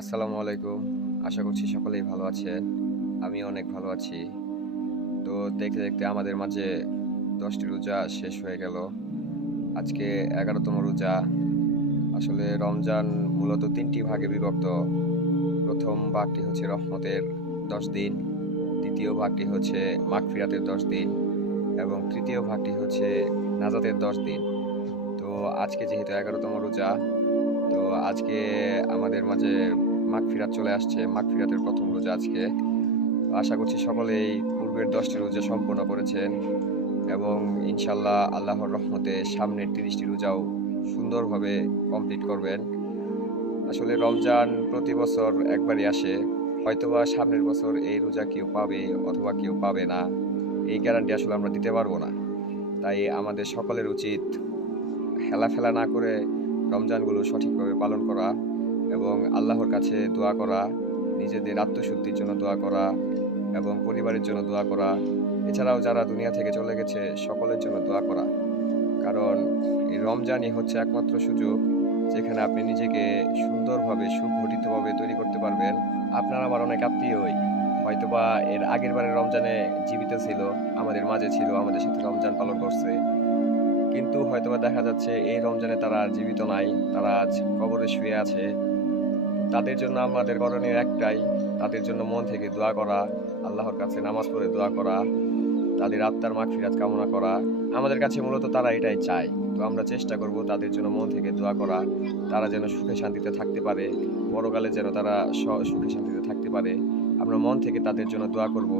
আসসালামু আলাইকুম। আশা করছি সকলেই ভালো আছেন। আমি অনেক ভালো আছি। তো দেখতে দেখতে আমাদের মাঝে দশটি রোজা শেষ হয়ে গেল। আজকে এগারোতম রোজা। আসলে রমজান মূলত তিনটি ভাগে বিভক্ত। প্রথম ভাগটি হচ্ছে রহমতের দশ দিন, দ্বিতীয় ভাগটি হচ্ছে মাগফিরাতের দশ দিন এবং তৃতীয় ভাগটি হচ্ছে নাজাতের দশ দিন। তো আজকে যেহেতু এগারোতম রোজা, তো আজকে আমাদের মাঝে মাগফিরাত চলে আসছে, মাগফিরাতের প্রথম রোজা আজকে। আশা করছি সকলেই পূর্বের দশটি রোজা সম্পন্ন করেছেন এবং ইনশাল্লাহ আল্লাহর রহমতে সামনের তিরিশটি রোজাও সুন্দরভাবে কমপ্লিট করবেন। আসলে রমজান প্রতি বছর একবারই আসে, হয়তোবা সামনের বছর এই রোজা কেউ পাবে অথবা কেউ পাবে না, এই গ্যারান্টি আসলে আমরা দিতে পারব না। তাই আমাদের সকলের উচিত হেলাফেলা না করে রমজানগুলো সঠিকভাবে পালন করা। এবং আল্লাহর কাছে দোয়া করা, নিজেদের আত্মশুদ্ধির জন্য দোয়া করা এবং পরিবারের জন্য দোয়া করা। এছাড়াও যারা দুনিয়া থেকে চলে গেছে, সকলের জন্য দোয়া করা। কারণ এই রমজানই হচ্ছে একমাত্র সুযোগ যেখানে আপনি নিজেকে সুন্দরভাবে, সুগঠিতভাবে তৈরি করতে পারবেন। আপনার আমার অনেক আত্মীয়ই হয়তোবা এর আগের বারের রমজানে জীবিত ছিল, আমাদের মাঝে ছিল, আমাদের সাথে রমজান পালন করছে। কিন্তু হয়তোবা দেখা যাচ্ছে, এই রমজানে তারা আর জীবিত নাই, তারা আজ কবরে শুয়ে আছে। তাদের জন্য আমাদের করণীয় একটাই, তাদের জন্য মন থেকে দোয়া করা, আল্লাহর কাছে নামাজ পড়ে দোয়া করা, তাদের আত্মার মাগফিরাত কামনা করা। আমাদের কাছে মূলত তারা এটাই চায়। তো আমরা চেষ্টা করব তাদের জন্য মন থেকে দোয়া করা, তারা যেন সুখে শান্তিতে থাকতে পারে বড়কালে যেন তারা সুখে শান্তিতে থাকতে পারে। আমরা মন থেকে তাদের জন্য দোয়া করব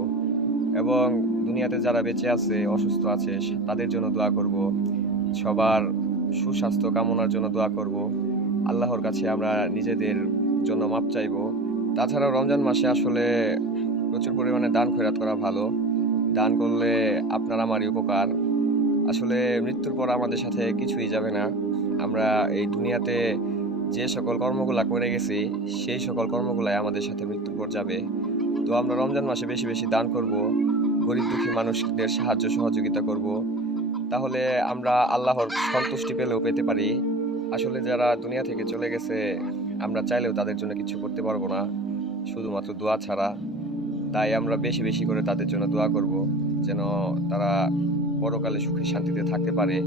এবং দুনিয়াতে যারা বেঁচে আছে, অসুস্থ আছে তাদের জন্য দোয়া করব। সবার সুস্বাস্থ্য কামনার জন্য দোয়া করব। আল্লাহর কাছে আমরা নিজেদের জন্য মাপ চাইব। তাছাড়াও রমজান মাসে আসলে প্রচুর পরিমাণে দান খয়রাত করা ভালো। দান করলে আপনার আমারই উপকার। আসলে মৃত্যুর পর আমাদের সাথে কিছুই যাবে না। আমরা এই দুনিয়াতে যে সকল কর্মগুলা করে গেছি, সেই সকল কর্মগুলাই আমাদের সাথে মৃত্যুর পর যাবে। তো আমরা রমজান মাসে বেশি বেশি দান করব, গরিব দুঃখী মানুষদের সাহায্য সহযোগিতা করব। তাহলে আমরা আল্লাহর সন্তুষ্টি পেলেও পেতে পারি। আসলে যারা দুনিয়া থেকে চলে গেছে আমরা চাইলেও তাদের জন্য কিছু করতে পারব না। শুধুমাত্র দোয়া ছাড়া। তাই আমরা বেশি বেশি করে তাদের জন্য দোয়া করব, যেন তারা পরকালে সুখে শান্তিতে থাকতে পারে।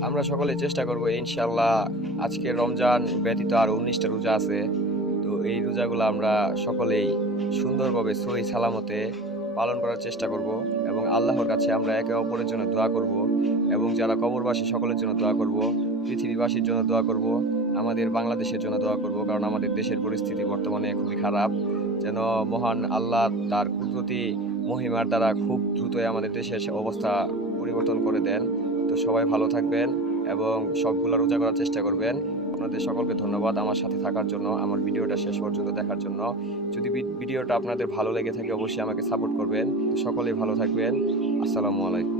আমরা সকলে চেষ্টা করব ইনশাল্লাহ আজকে রমজান ব্যতীত আর উনিশটা রোজা আছে। তো এই রোজাগুলো আমরা সকলেই সুন্দরভাবে সহি সালামতে পালন করার চেষ্টা করব এবং আল্লাহর কাছে আমরা একে অপরের জন্য দোয়া করব এবং যারা কবরবাসী সকলের জন্য দোয়া করব, পৃথিবীবাসীর জন্য দোয়া করব। আমাদের বাংলাদেশের জন্য দোয়া করব, কারণ আমাদের দেশের পরিস্থিতি বর্তমানে খুবই খারাপ। যেন মহান আল্লাহ তার কুদরতি মহিমার দ্বারা খুব দ্রুতই আমাদের দেশের অবস্থা পরিবর্তন করে দেন। তো সবাই ভালো থাকবেন এবং সবগুলো রোজা করার চেষ্টা করবেন। আপনাদের সকলকে ধন্যবাদ আমার সাথে থাকার জন্য, আমার ভিডিওটা শেষ পর্যন্ত দেখার জন্য। যদি ভিডিওটা আপনাদের ভালো লেগে থাকে, অবশ্যই আমাকে সাপোর্ট করবেন। সকলেই ভালো থাকবেন। আসসালামু আলাইকুম।